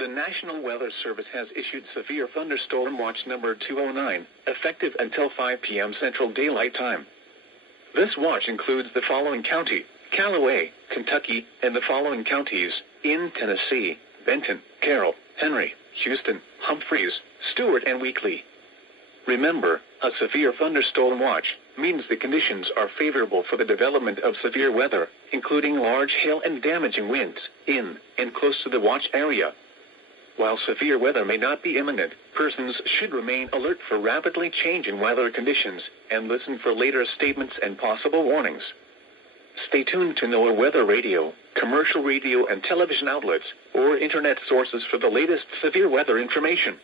The National Weather Service has issued Severe Thunderstorm Watch number 209, effective until 5 p.m. Central Daylight Time. This watch includes the following county: Callaway, Kentucky, and the following counties: in Tennessee: Benton, Carroll, Henry, Houston, Humphreys, Stewart, and Weakley. Remember, a severe thunderstorm watch means the conditions are favorable for the development of severe weather, including large hail and damaging winds, in and close to the watch area. While severe weather may not be imminent, persons should remain alert for rapidly changing weather conditions and listen for later statements and possible warnings. Stay tuned to NOAA weather radio, commercial radio and television outlets, or internet sources for the latest severe weather information.